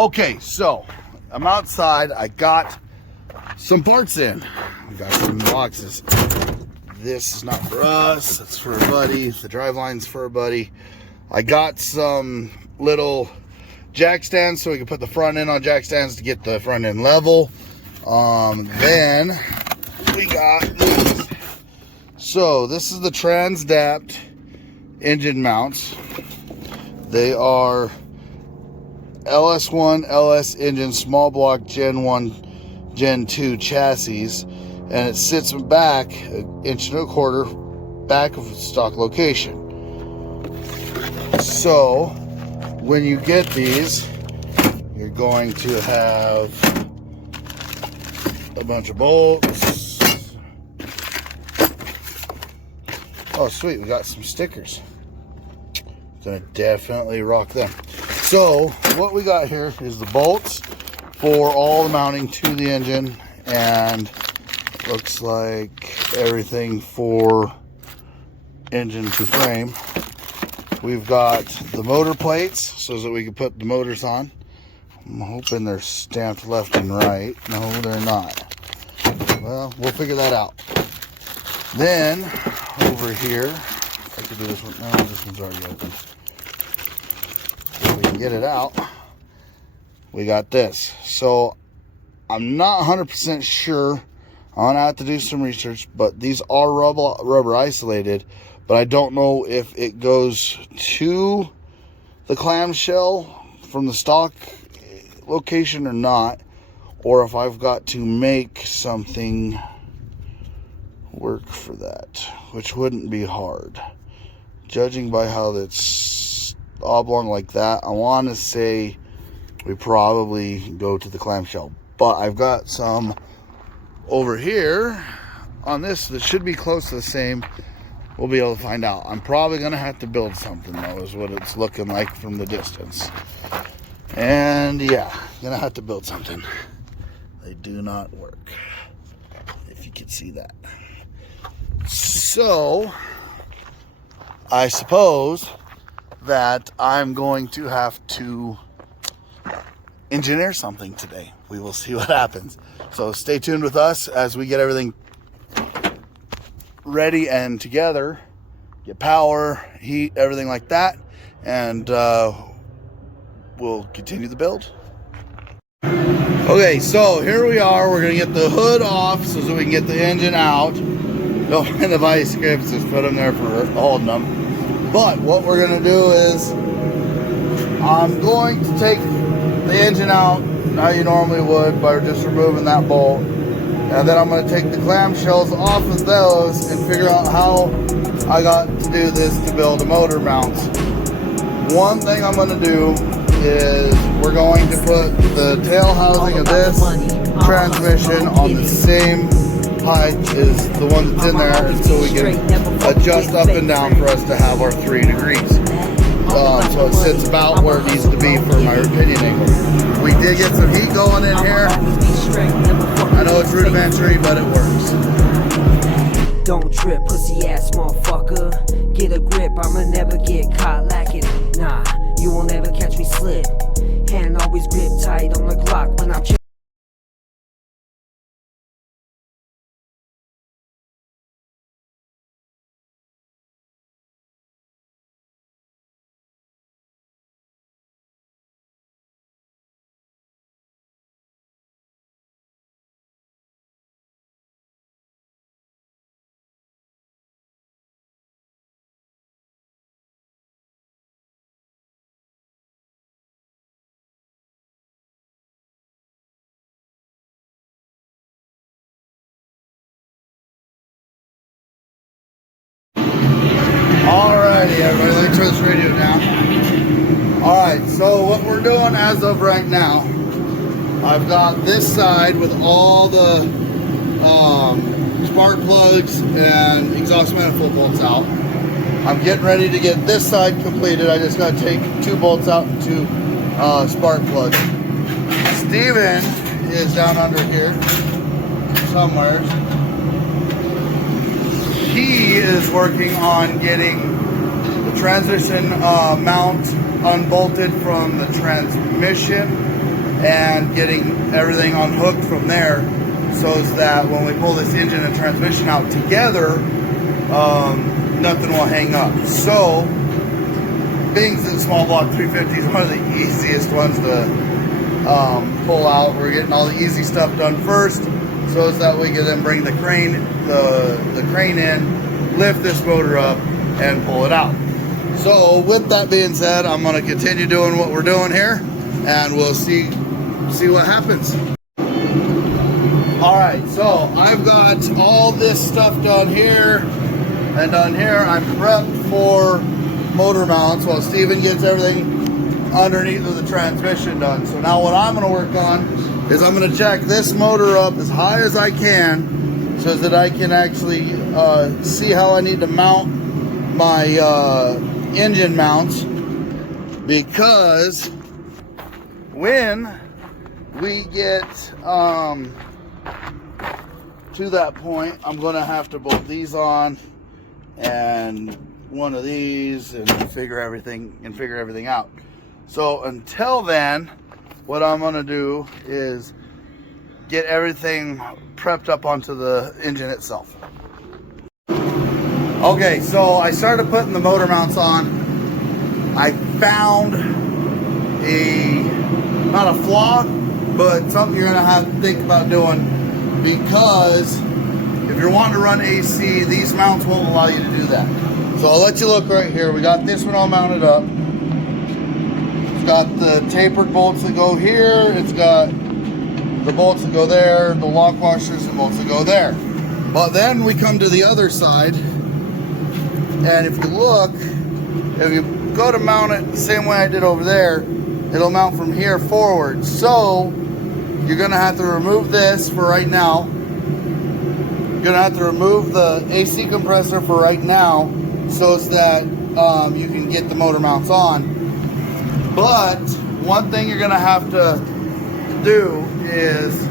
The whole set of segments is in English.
Okay, so I'm outside. I got some parts in. I got some boxes. This is not for us. It's for a buddy. The driveline's for a buddy. I got some little jack stands so we can put the front end on jack stands to get the front end level. Then we got these. So this is the Transdapt engine mounts. They are LS1 LS engine small block Gen 1 Gen 2 chassis, and it sits back an inch and a quarter back of stock location. So when you get these, you're going to have a bunch of bolts. Oh sweet, we got some stickers. Gonna definitely rock them. So what we got here is the bolts for all the mounting to the engine, and looks like everything for engine to frame. We've got the motor plates so that we can put the motors on. I'm hoping they're stamped left and right. No, they're not. Well, we'll figure that out. Then over here, if I could do this one. No, this one's already open. If we can get it out, we got this. So I'm not 100% sure. I'm gonna have to do some research, but these are rubber isolated, but I don't know if it goes to the clamshell from the stock location or not, or if I've got to make something work for that, which wouldn't be hard. Judging by how that's oblong like that, I want to say we probably go to the clamshell. But I've got some over here on this that should be close to the same. We'll be able to find out. I'm probably going to have to build something, though, is what it's looking like from the distance. And yeah, going to have to build something. They do not work, if you can see that. So I suppose that I'm going to have to engineer something today. We will see what happens. So stay tuned with us as we get everything ready and together, get power, heat, everything like that, and we'll continue the build. Okay, so here we are. We're gonna get the hood off so that we can get the engine out. Don't mind the vice grips, just put them there for holding them. But what we're gonna do is I'm going to take the engine out how you normally would by just removing that bolt, and then I'm going to take the clamshells off of those and figure out how I got to do this to build a motor mount. One thing I'm going to do is we're going to put the tail housing of this transmission on the same height as the one that's in there, so we can adjust up and down for us to have our 3 degrees. So it sits about where it needs to be for my opinion angle. We did get some heat going in here. I know it's rudimentary, but it works. Don't trip, pussy ass motherfucker. Get a grip, I'ma never get caught lacking. Nah, you won't ever catch me slip. Hand always grip tight on the Glock when I'm Alrighty, everybody, let me turn this radio down. Alright, so what we're doing as of right now, I've got this side with all the spark plugs and exhaust manifold bolts out. I'm getting ready to get this side completed. I just got to take 2 bolts out and 2 spark plugs. Steven is down under here somewhere. He is working on getting the transmission mount unbolted from the transmission and getting everything unhooked from there, so that when we pull this engine and transmission out together, nothing will hang up. So, being that small block 350 is one of the easiest ones to pull out, we're getting all the easy stuff done first, so that we can then bring the crane in, lift this motor up, and pull it out. So, with that being said, I'm going to continue doing what we're doing here, and we'll see what happens. Alright, so I've got all this stuff done here and done here. I'm prepped for motor mounts while Steven gets everything underneath of the transmission done. So now what I'm going to work on is I'm going to jack this motor up as high as I can so that I can actually see how I need to mount my engine mounts, because when we get to that point, I'm going to have to bolt these on and one of these and figure everything out. So until then, what I'm going to do is get everything prepped up onto the engine itself. Okay, so I started putting the motor mounts on. I found not a flaw, but something you're going to have to think about doing, because if you're wanting to run AC, these mounts won't allow you to do that. So I'll let you look right here. We got this one all mounted up. It's got the tapered bolts that go here. It's got the bolts that go there, the lock washers and bolts that go there. But then we come to the other side, and if you look, if you go to mount it the same way I did over there, it'll mount from here forward. So you're going to have to remove this for right now. You're going to have to remove the AC compressor for right now, so that you can get the motor mounts on. But one thing you're going to have to do is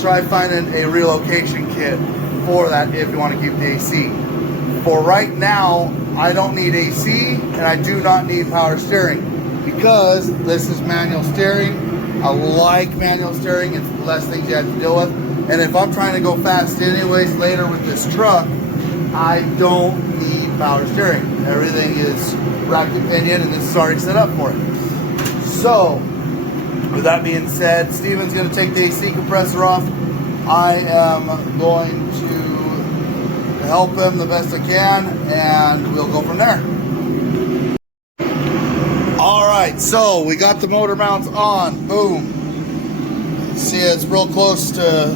try finding a relocation kit for that if you want to keep the AC. For right now, I don't need AC and I do not need power steering, because this is manual steering. I like manual steering. It's less things you have to deal with. And if I'm trying to go fast anyways later with this truck, I don't need power steering. Everything is rack and pinion, and this is already set up for it. So, with that being said, Steven's going to take the AC compressor off. I am going to help him the best I can, and we'll go from there. Alright, so we got the motor mounts on. Boom. See, it's real close to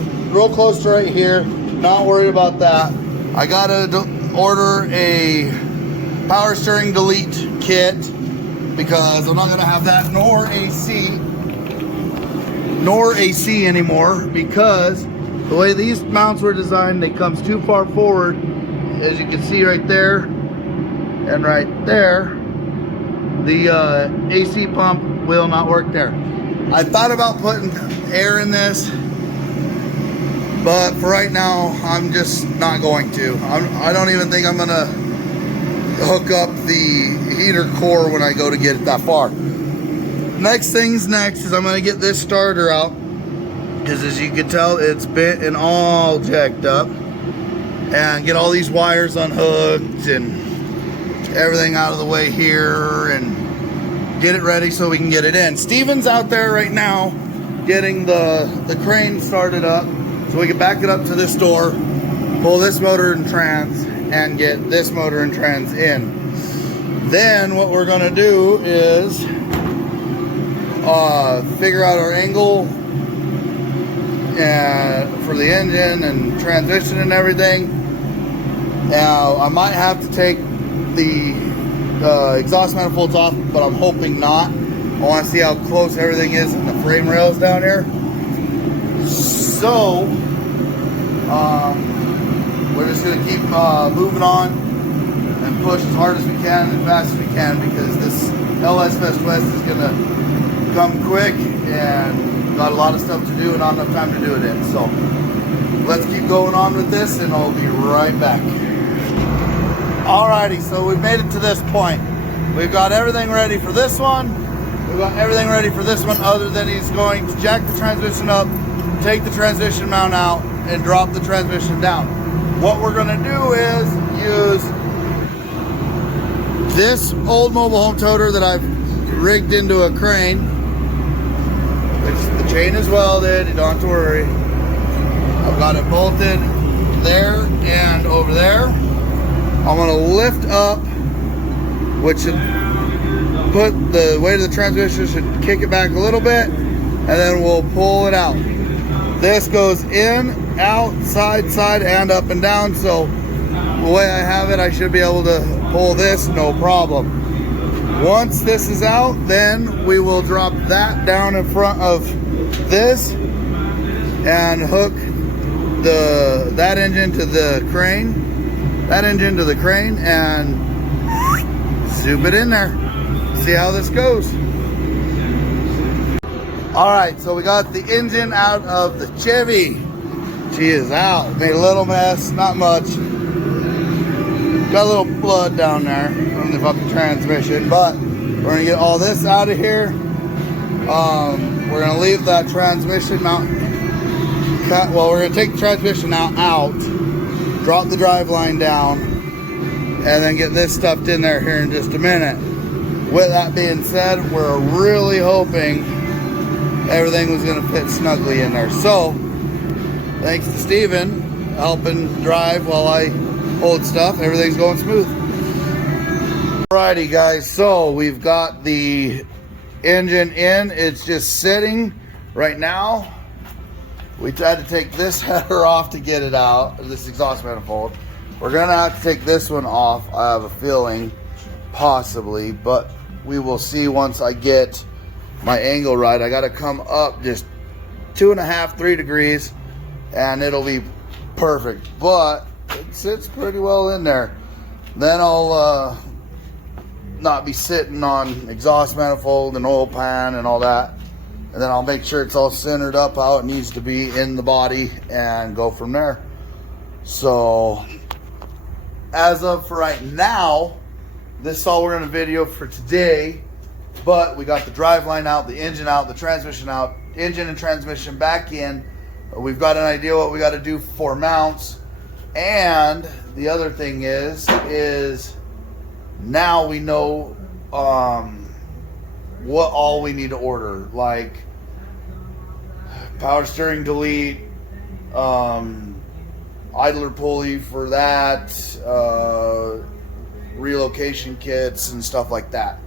right here. Not worried about that. I gotta order a power steering delete kit, because I'm not gonna have that nor AC anymore, because the way these mounts were designed, they comes too far forward. As you can see right there and right there, the AC pump will not work there. I thought about putting air in this, but for right now, I'm just not going to. I don't even think I'm gonna hook up the heater core when I go to get it that far. Next things next is I'm gonna get this starter out, because as you can tell, it's bent and all jacked up, and get all these wires unhooked and everything out of the way here, and get it ready so we can get it in. Steven's out there right now getting the crane started up so we can back it up to this door, pull this motor and trans, and get this motor and trans in. Then what we're going to do is figure out our angle for the engine and transmission and everything. Now I might have to take the exhaust manifolds off, but I'm hoping not. I want to see how close everything is in the frame rails down here. So we're just going to keep moving on and push as hard as we can and as fast as we can, because this LS Fest West is going to come quick and got a lot of stuff to do and not enough time to do it in. So let's keep going on with this, and I'll be right back. Alrighty, so we've made it to this point. We've got everything ready for this one. We've got everything ready for this one, other than he's going to jack the transmission up, take the transmission mount out, and drop the transmission down. What we're gonna do is use this old mobile home toter that I've rigged into a crane. The chain is welded, you don't have to worry. I've got it bolted there and over there. I'm gonna lift up, which should put the weight of the transmission, should kick it back a little bit, and then we'll pull it out. This goes in, out, side, and up and down, so the way I have it, I should be able to pull this no problem. Once this is out, then we will drop that down in front of this and hook that engine to the crane, and zoom it in there. See how this goes. All right, so we got the engine out of the Chevy. She is out. Made a little mess, not much. Got a little blood down there from the fucking transmission, but we're gonna get all this out of here. We're gonna leave that transmission mount. Well, we're gonna take the transmission out, drop the drive line down, and then get this stuffed in there here in just a minute. With that being said, we're really hoping everything was gonna fit snugly in there. So, thanks to Steven helping drive while I hold stuff, everything's going smooth. Alrighty guys, so we've got the engine in. It's just sitting right now. We tried to take this header off to get it out, this exhaust manifold. We're gonna have to take this one off, I have a feeling, possibly, but we will see once I get my angle right. I gotta come up just 2.5, 3 degrees, and it'll be perfect, but it sits pretty well in there. Then I'll not be sitting on exhaust manifold and oil pan and all that, and then I'll make sure it's all centered up how it needs to be in the body and go from there. So as of for right now, this is all we're gonna video for today. But we got the drive line out, the engine out, the transmission out, engine and transmission back in. We've got an idea what we got to do for mounts. And the other thing is now we know what all we need to order, like power steering delete, idler pulley for that, relocation kits and stuff like that.